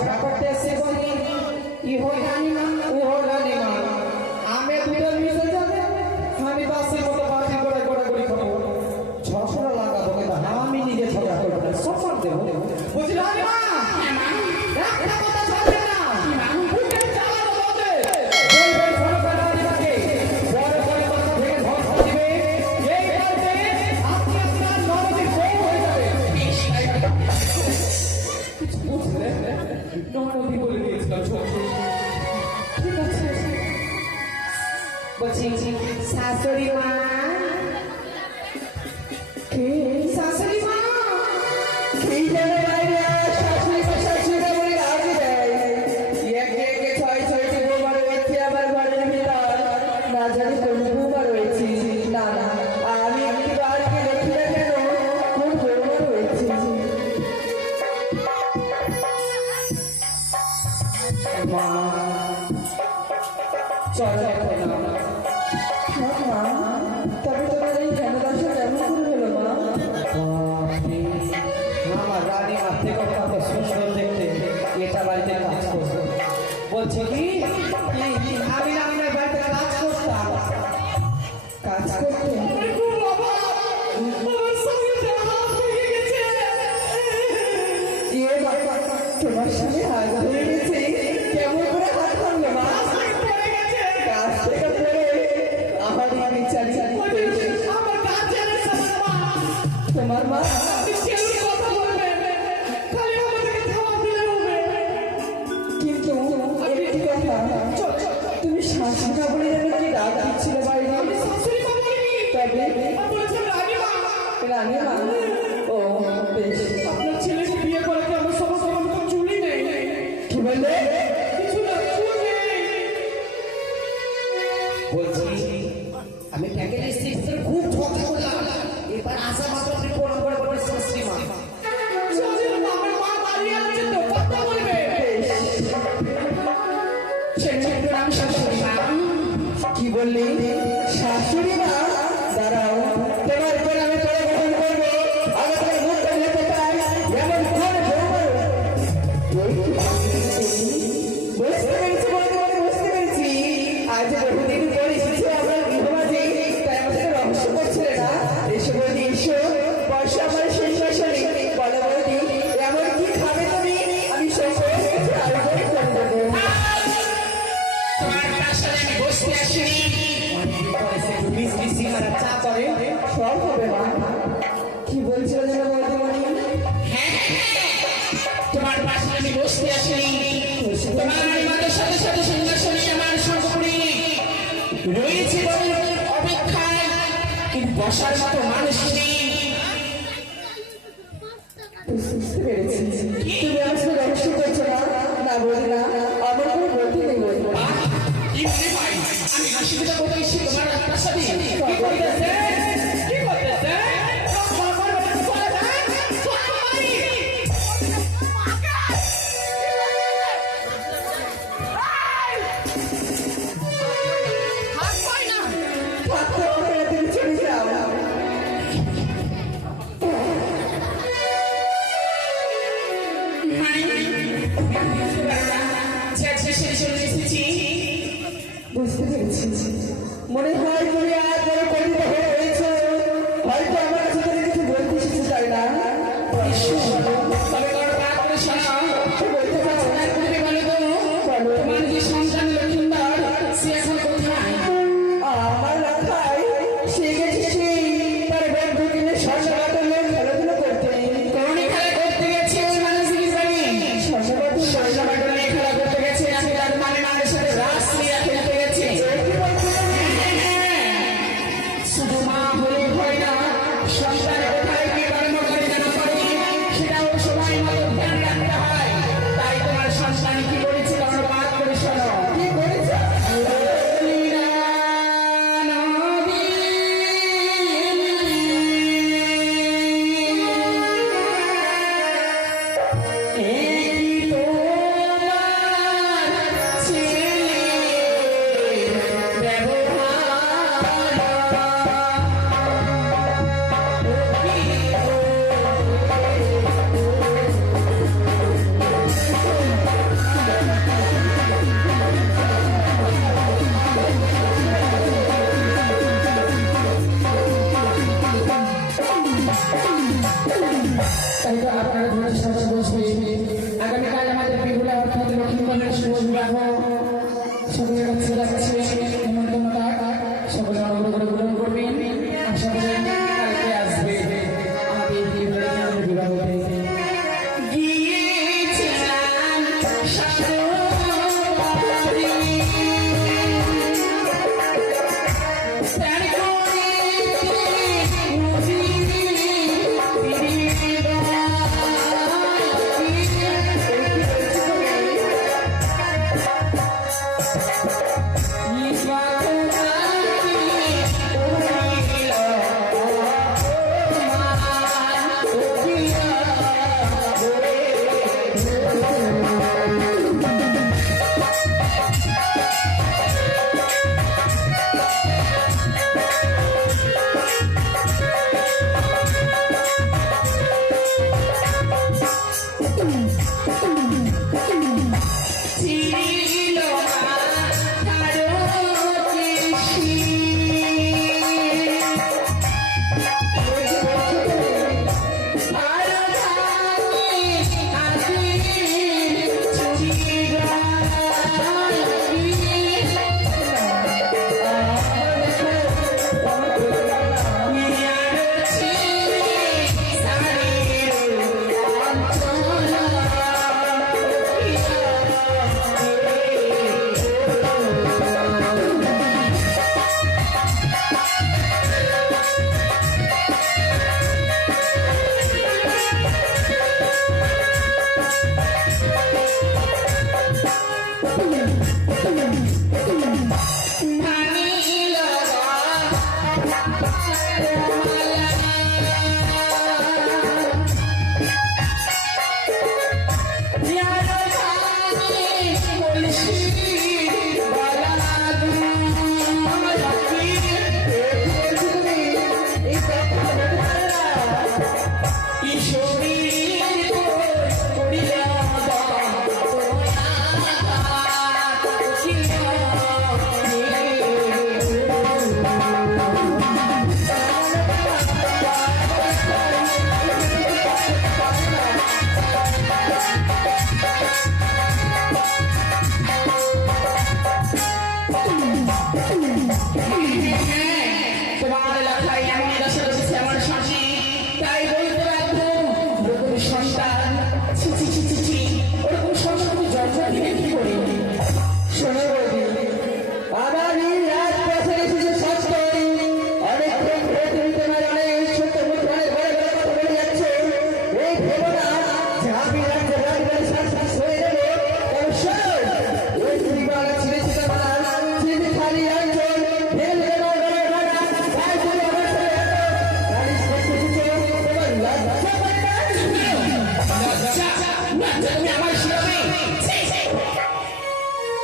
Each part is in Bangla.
ঝগড়া করতে এসে বলি ইহো রানীমা ওহো রানীমা আমি দুটো মিশে যাবে আমি বাসের মতো বাসি করে গোড়াগড়ি খাবো ঝগড়া লাগাবো কিন্তু আমি নিজে ঝগড়া করবো না সম্মান দেবো বলছি রানীমা একটা কথা বলবে না বুকের জ্বালা বলবে বলবে সরকার রানীমাকে বড় বড় কথা ভেঙে ধ্বংস দিবে এই কাজে আপনি আপনার নরকে বউ হয়ে যাবে বুঝলে নরদি বলে দিয়েছিলাম ঠিক আছে বলছি শাশুড়ি মা কে শাশুড়ি মা এই জানে বাইরে শাশুড়ি মা শাশুড়ি বলে রাজি দেয় একে একে ছয় ছয়টি বৌমা রয়েছে আমার ঘরের ভিতর না জানি কোন বৌমা রয়েছে না না আমি একটি বাড়িকে দেখি না কেন কোন বৌমা রয়েছে মা চলো দেখো না মা তবে তোমার এই জনদাসা কেমন করে হলো মা আমার রানী মারতে কত সুন্দর দেখতে এটা বাড়িতে কাজ করছে বলছে কি আমি রানীর বাড়িতে কাজ করতাম কাজ করতে তোমার সাথে হাত হয়ে গেছে কেমন করে হাত ভাঙলো মা গাছ থেকে পড়ে আমার মানি চালিয়ে তোমার মা কিন্তু একটি কথা তুমি শাশুড়া বলে যেন কি রাগ দিচ্ছিল বাইরে তবে রানীমা ও বেশ আপনার ছেলেকে বিয়ে করে কি আমার সমস্ত আমার চুলি নেই কি বললে কিছু না চুল নেই বলছি আমি প্যাকেজ সিস্টেম খুব ঠকা করলাম এবার আসা মাত্র আপনি প্রণাম করে বলেন শাশুড়ি মা শাশুড়ি মা আমার মা দাঁড়িয়ে আছে তো কথা বলবে সেটা প্রণাম শাশুড়ি মা কি বললি শাশুড়ি মা দাঁড়াও তোমার উপর আমি তোরা গ্রহণ করবো আমি তোমার মুখ দেখতে পাই এমন কোন বুঝতে পেরেছি বুঝতে পেরেছি আজ বহুদিন পর এসেছে আমরা গৃহমাঝে তাই আমাদের রহস্য করছিলে না এসে বলছি এসো বর্ষা আমার সিংহাসনে বলো বলছি এমন কি খাবে তুমি আমি সব আয়োজন করে দেবো তোমার পাশে আমি বসতে আসিনি মিষ্টি সিঙ্গারা চা করে সব হবে মা কি বলছিল যেন বলতে মনি তোমার পাশে আমি বসতে আসিনি তোমার মায়ের সাথে সাথে সিংহাসনে আমার সঙ্গে রয়েছে বলে অপেক্ষায় কিন্তু বসার মতো মানুষ নেই বুঝতে পেরেছি তুমি আসলে রহস্য করছো না বলি না আমার কোনো বলতে নেই বলবো কি মনে পাই আমি হাসিটা কোথায় এসে তোমার প্রাসাদে কি করতেছে কি করতেছে বুঝতে পেরেছি মনে হয় তুমি আজ বড় কঠিন হয়ে রয়েছে হয়তো আমার কাছে তুমি কিছু বলতে এসেছো তাই না তোমার যে সন্তান লক্ষ্মীন্দর সে এখন কোথায় আমার রাখায় সে গেছে তার বন্ধু কিনে স্বর্ণবাদন খেলাধুলো করতে কোন খেলা করতে গেছে ওই মানুষের বাড়ি স্বর্ণবাদন খেলা করতে গেছে নাকি তার মানে মানুষের সাথে রাস নিয়ে খেলতে গেছে শুধু মা হলে হয় না সন্তান কোথায় কি কর্ম করে যেন করে সেটাও তাই তো আপনারা ধরে সাথে বসবে আগামীকাল আমাদের বিহুলা অর্থাৎ লক্ষ্মীগণের শুভ বিবাহ সকলের কাছে যাচ্ছে নিমন্ত্রণটা সকলে অনুগ্রহ করে গ্রহণ করবেন আশা করি কালকে আসবে আমাদের বিহুলা বিবাহ দেখতে গিয়েছিলাম সাগরে তার তোমার এলাকায় এমন দশা রয়েছে আমার শাসি তাই বলতে বাধ্য ওরকম সন্তান ছি ছি ছি ছি ছি ওরকম সন্তান জন্ম দিলে কি করে শোনো বৌদি আমার এই রাত পথে এসেছে সত্যই অনেকক্ষণ ধরে তুমি তোমার অনেক সত্য মুখ অনেক বড় বড় কথা বলে যাচ্ছ এই ভেবো না যে আমি রাজ্যে রাজবাড়ি শাসন হয়ে যাবে তবে শোনো ওই তুমি বলা ছিঁড়ে ছিঁড়ে বলা ছিঁড়ে খালি অঞ্চল ফেলবে না বলে বলা তাই তুমি আমার সাথে গাড়ি শেষ এসেছো তোমার লজ্জা করে না লজ্জা লজ্জা তুমি আমার শিরোমে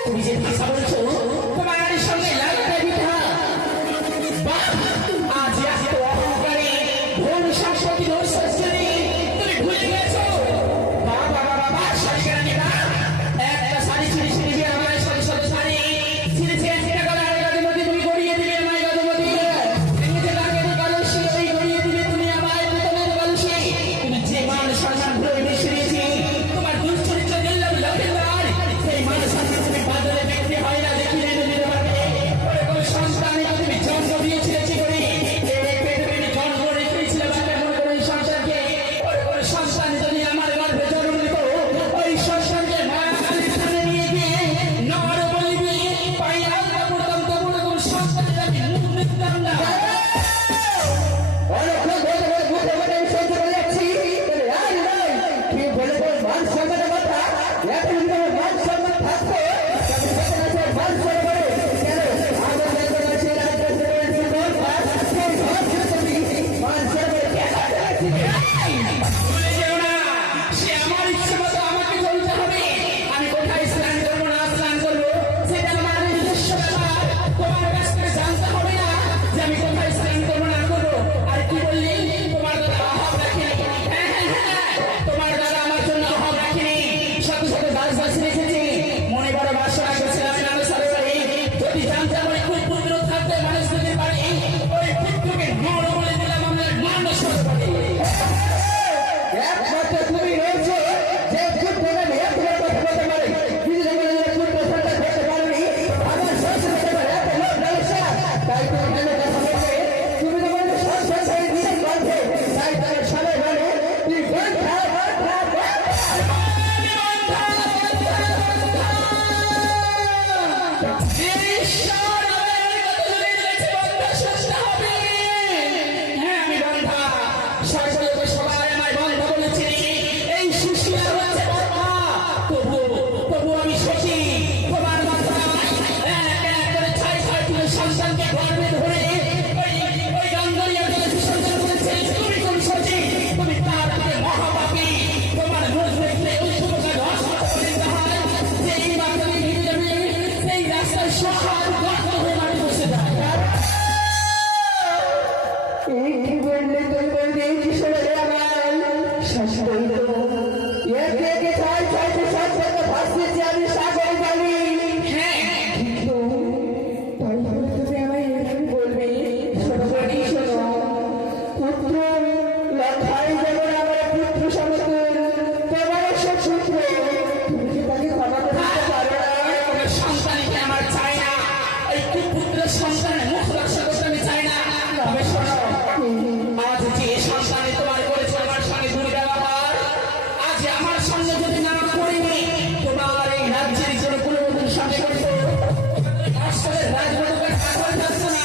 তুমি যে ভাষা বলছো তোমার সঙ্গে লাগবে বিধা আজ এত অহংকারে ভোর শাশ্বতী রহস্যে তুমি ভুলে গেছো বাবা বাবা শাড়ি কেনা নিবা একটা শাড়ি ছিঁড়ে ছিঁড়ে দিয়ে আমার শত শত শাড়ি ছিঁড়ে ছিঁড়ে ছিঁড়ে গলা গদমতি তুমি গড়িয়ে দিলে আমায় গদমতি নিজে লাগে কলসি ওই গড়িয়ে দিলে তুমি আমায় পুতলের কলসি তুমি যে মান সম্মান ধরে মিশিয়েছি তোমার দুশ্চরিত্র দিল্লাম লক্ষেদার সেই মান সম্মান তুমি বাদলে বিক্রি হয় না দেখিলে দিতে পারবে ওরকম সন্তান তুমি জন্ম দিয়েছিলে কি করে এই পেটে পেটে জন্ম রেখেছিলে বাচ্চা মনে করে এই সংসার লক্ষাই যেমন আমার পুত্র সমতুল, তোমারও সে পুত্র, তুমি কি তাকে ক্ষমা করে দিতে পারো না? আমার সন্তানকে আমার চাই না, এই কুপুত্রের সন্তানের মুখ রক্ষা করতে আমি চাই না। তবে শোনো, আজ যে সন্তানে তোমার করেছে আমার সঙ্গে দুর্ব্যবহার, আজ আমার সঙ্গে যদি না করিনি, তোমার এই রাজ্যের কোনো কুলবধূর সঙ্গে করতো, আসলে রাজবধূকে ঠাকুর যাচ্ছে না,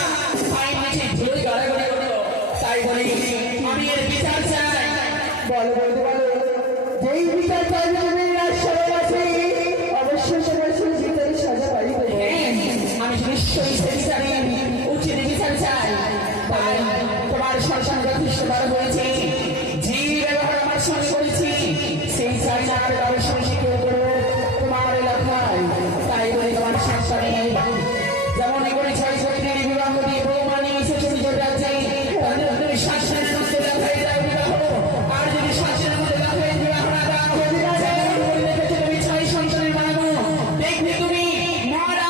আইন নিচে ধুলোয় গড়াগড়ি করতো। তাই বলি আমি এর বিচার চাই। বলো বলতে বলো, যেই বিচার চাইবে তুমি রাজসভার আছে, অবশ্যই সবাই সেই বিচারের সাজা পাইবে। আমি নিশ্চয়ই সেই বিচারে উচিত বিচার চাই। তাই তোমার সন্তান যথেষ্ট বড় হয়েছে, যে ব্যবহার আমার সঙ্গে করেছি সেই চাই না আর কারোর সঙ্গে কেউ করো তোমার এলাকায়। তাই বলে তোমার সংসারে যেমন করে 6 বছরের বিবাহ দিয়ে বৌমা নিয়ে এসেছে নিজের রাজ্যে, তাদের তুমি শাসনের মধ্যে দেখাই দাও বিবাহ। আর যদি শাসনের মধ্যে দেখাই বিবাহ না দাও, বলে রেখেছে তুমি 6 সন্তানের বানাবো, দেখবে তুমি মারা।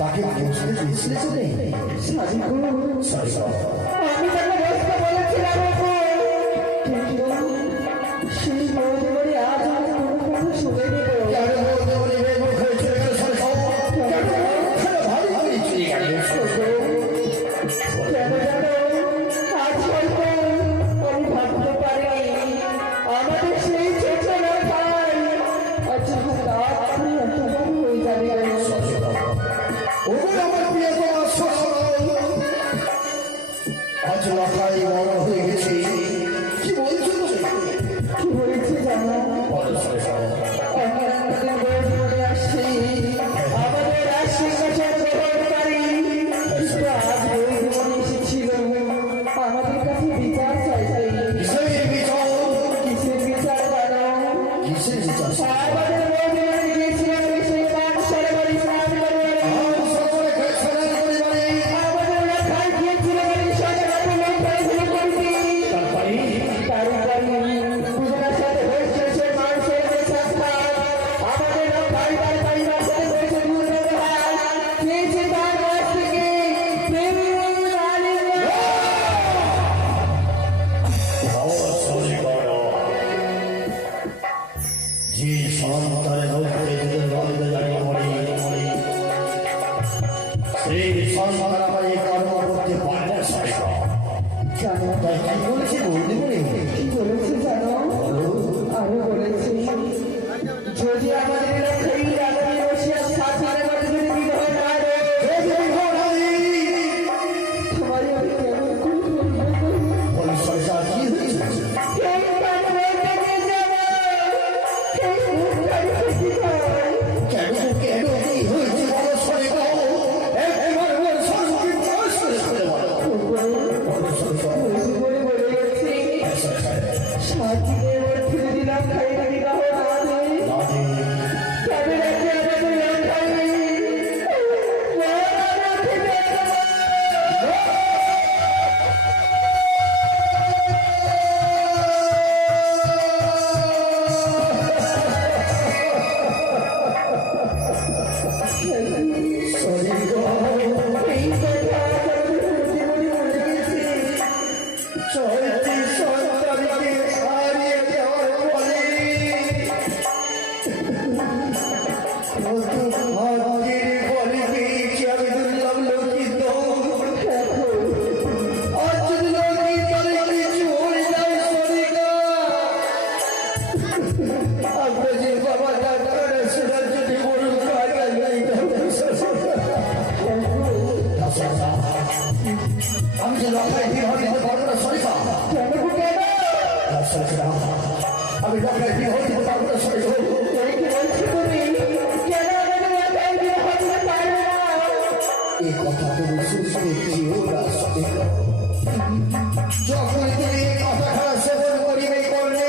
তাকে বুঝতে দিয়েছিলে আমি তাকে বসতে বলেছিলাম, কিন্তু সেই বৌদি আজ আমি কোনো কথা শুনে নেব। কেন জানো, আজ হয়তো আমি ভাবতে পারিনি আমাদের সেই ছোট ভাই আজ রাত্রি এত বড় হয়ে যাবে। আজ মাথায় বড় হয়ে গেছে, কি বলছো? কি হয়েছে জানো, আমাদের বৌদি আসছে, আমাদের আশীর্বাদ গ্রহণকারী, কিন্তু আজ বৌদি মনে এসেছিল আমাদের কাছে বিচার চাইছে। কিসের বিচার? কিসের বিচার জানো? কিসের বিচার? আমাদের বৌদি মনে গিয়েছিলেন সেই পাঠশালা বাড়ি স্নান করবে, সকলে খেয়ে পরিবারে আমাদের লেখায় গিয়েছিলেন সজাগত লোকটাই ভুল করবি। তারপরে পূজার সাথে হয়েছে সে মানুষের যে সংস্কার, আমাদের লেখায় তার পরিবার সাথে হয়েছে দুর্ব্যবহার, পেয়েছে তার কাছ থেকে প্রেমী আলিঙ্গন। যে সন্তানের মধ্যে যদি দ্বন্দ্ব জানিয়ে পড়ে, সেই সন্তান আমার এই কর্ম করতে পারে না। জানো তাই কি বলেছে বলতে পারে? কি বলেছে জানো? আরো বলেছে যদি আমাদের লক্ষ্যই আগামী বসিয়া সাথে মধ্যে যদি বিবাহ না হয়, তোমার আমি কেমন করে সরকার কি হয়েছে? এই প্রাণ বলতে নিয়ে যাবো, এই মুখটাই খুশি হয়। কেন কেন কি হয়েছে বলো সরকার? একবার বল সরকার বয়স করে বলো। খুশি করে বলে গেছি, 7 দিনের মধ্যে যদি লক্ষ্যই বিবাহ না হয়, তবে রাখি আমাদের লক্ষ্যই চলতি সন্তানকে হারিয়ে দেওয়ার ফলে নতুন হাজির ফলে পেয়েছি আমি দুর্লভ লক্ষিত। আর যদি লক্ষিত কিছু হয়ে যায় সরিকা, আপনার যে বাবা ডাক্তার সেটার যদি বড় কাজা যাই, আমি যে লক্ষায় ভিড় হইতে পারবো না সরিকা। আমি লক্ষায় ভিড় হইতে পারবো না সরিকা। এই কথা তুমি শুনতে কেউ না সরিকা। যখন তুমি এই কথাটা সেবন করিবে করলে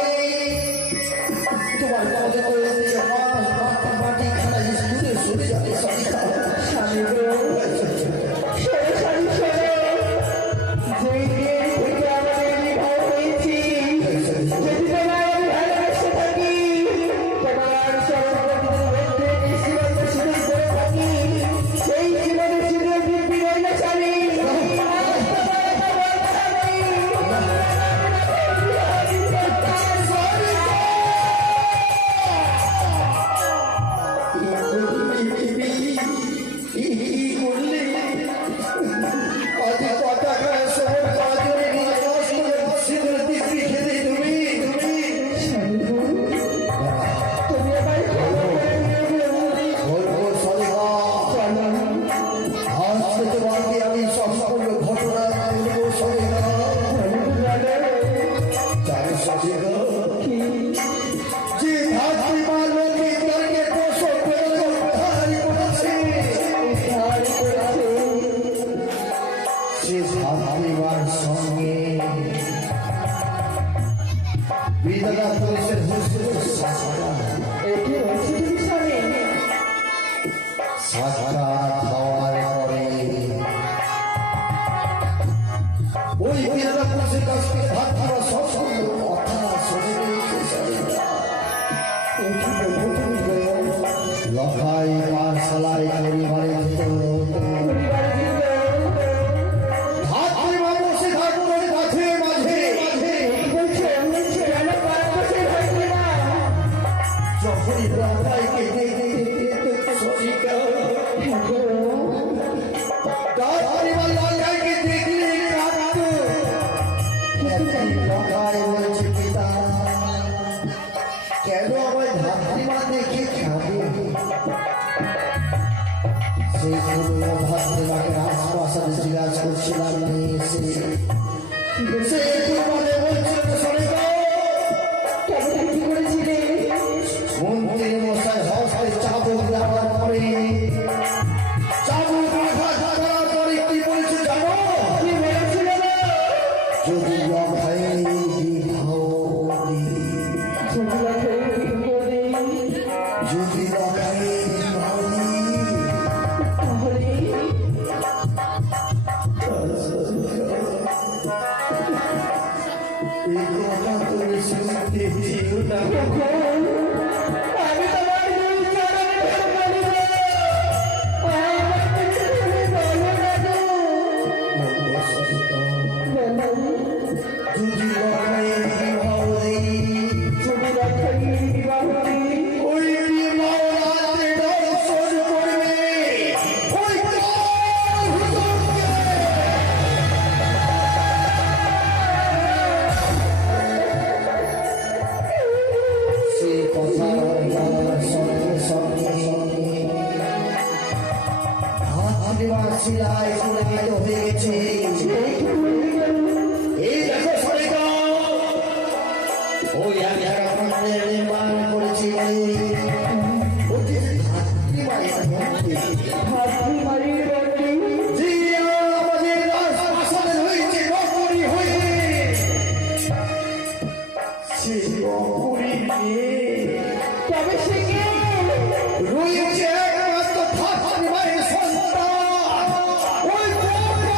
বিধাতা পুলিশের সাক্ষাৎ এটি হচ্ছে কি স্বামী? হওয়ার পরে ওই বিধাতা পুলিশের কাছ থেকে হাত ধরা সব সুন্দর কথা শুনে লখাই পাঠশালায় পরিবারের পরিবারের ভিতর হাতে বসে থাকতো মাঝে মাঝে বলছেন কেন পাঁচ বছর হয়নি না? যখনই লখাইকে দেখতে সরিকা তার পরিবার লখাইকে দেখলে কাঁদতো। একদিন লখাই বলেছে, পিতা কেন আমায় ভাতৃমা দেখে খাবে? সেই পুরো ভাতৃমাকে রাজপ্রাসাদে জিজ্ঞাসা করছিলাম নিয়ে এসে সে একটু মনে বলছিল সরিকা কেন কি করেছিলে? মন্ত্রী মশাই হস্তে চাবুক দেওয়ার পরে চাবুক আঘাত করার পরে কি বলেছে জানো? কি বলেছিলে না? যদি লখাই বিবাহ দিই, ছোটলা খেয়ে করে যদি লখাই বিবাহ দিই, তাহলে এই কথা তুমি শুনতে দিও না। আমি তোমার দুই চরণে ধরে বলিব, আমার কাছে তুমি বলো না গো। যদি লখাই বিবাহ দিই, ছোটলা খেয়ে বিবাহ দিই। ওই বিবাহ রাতে দর্শন করবে ওই হুজুরকে। সে কথা বলার সঙ্গে সঙ্গে হাত শিলায় পরিণত হয়ে গেছে। এই দেখো সরিকা, ওই আমি একটা মন্দির নির্মাণ করেছি ওটি ভাতৃমায়ের মন্দির। ভাতৃমারির মন্দির। যে আমাদের রাজপ্রাসাদে হয়েছে নগরী হয়ে, সে নগরী নিয়ে তবে সে কে? রয়েছে একমাত্র ভাতৃমায়ের সন্তান ওই কন্যা।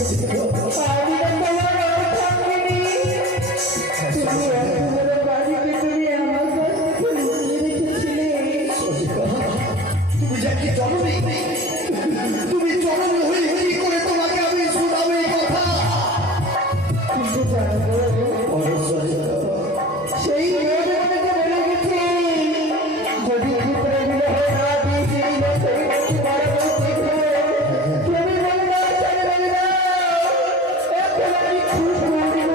আমি তো তোমার অর্থাঙ্গিনী। তুমি একেবারে বাড়িতে তুমি আমার কাছ থেকে লুকিয়ে রেখেছিলে। তুমি যাকে জননী, তুমি জননী হয়ে কি করে তোমাকে আমি শোনাবো এই কথা? কিন্তু জানো তো, সেই মেয়েদের আমাকে বলে গেছে, যদি পুত্র বিবাহ না দিয়েছি, সেই নাকি মারা বলতে তুমি বলবা, ছেড়ে দেবে না। এখন আমি খুব করবো।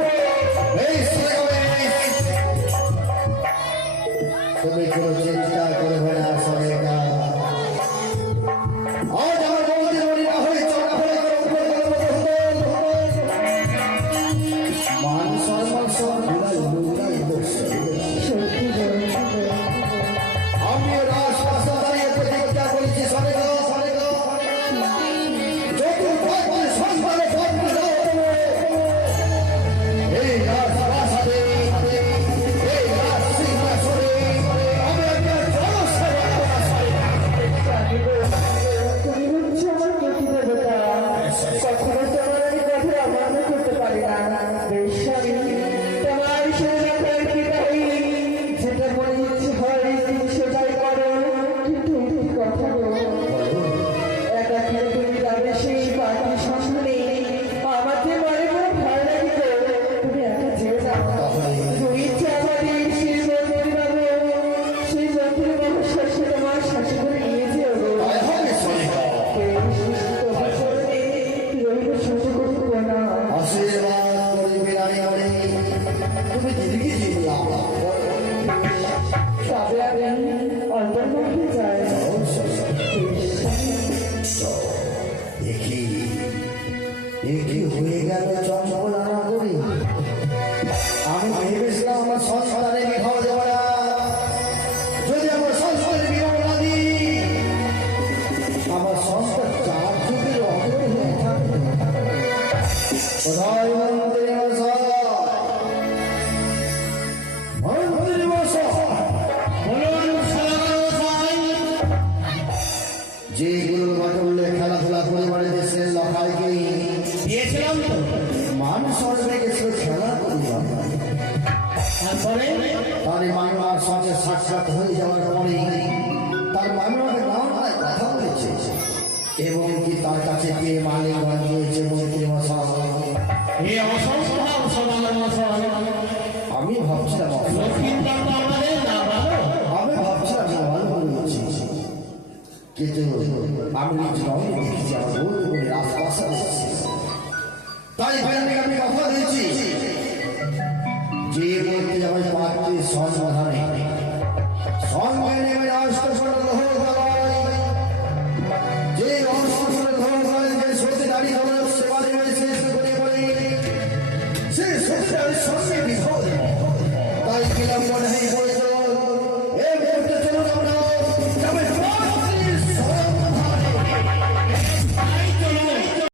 এই শোনো, তুমি কোনো চিন্তা করবে না সরেকা। আজ আমার বৌদি মরিনা হয়ে চড়া হয়ে মান সম্মান সব ভুলাই লুকাই বসে। সত্যি বলো। আমি রাজপ্রাসাদ দাঁড়িয়ে প্রতিজ্ঞা করেছি সরেকা যত ভাগ্য সন্তানে ভাগ্য দাও এই রাজপ্রাসাদে এই রাজসিংহাসনে আমি গেছিল খেলা করিলাম। তারপরে তার মামিমার সঙ্গে সাক্ষাৎ হয়ে যাওয়ার পরে তার মামিমাকে নানায় কথা বলেছে এবং কি তার কাছে গিয়ে মালিকগঞ্জ হয়েছে মন্ত্রী মশাই। এ অসম্ভব সদাগর মশাই, আমি ভাবছিলাম লক্ষ্মীন্দর তো আমাদের না ভালো। আমি ভাবছিলাম না ভালো বলেছি, কিন্তু আমি নিজ নয় দেখেছি আমার বন্ধু বলে রাজপাশা এসেছে। তাই ভাইয়াকে আমি কথা দিয়েছি যে মন্ত্রী আমি পাচ্ছি সন্ধানে সঙ্গে নেমে আসতে পারল যে অংশগুলো ধর্মায় যে সত্যি দাঁড়িয়ে হলো সেবা দেবে শেষ করে বলে সে সত্যি সঙ্গে বিপদ। তাই কিলাম মনে হয়